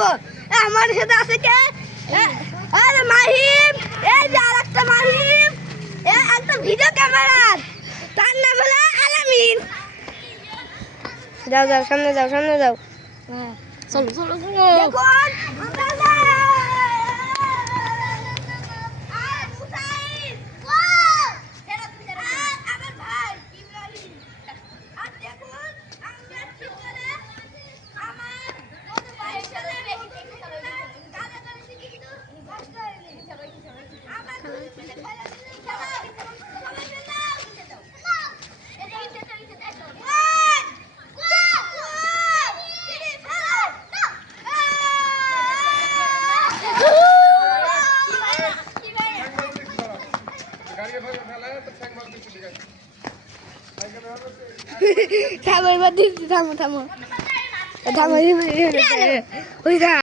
দিব আমার সাথে আছে কে? আরে মাহিম! এই যে আর একটা মাহিম একটা ভিডিও ক্যামেরার তার নাম হলো আলামিন। যাও যাও সামনে যাও সামনে যাও। চলো চলো দেখুন থামো এবার দিচ্ছি থামো থামো। থামো ওই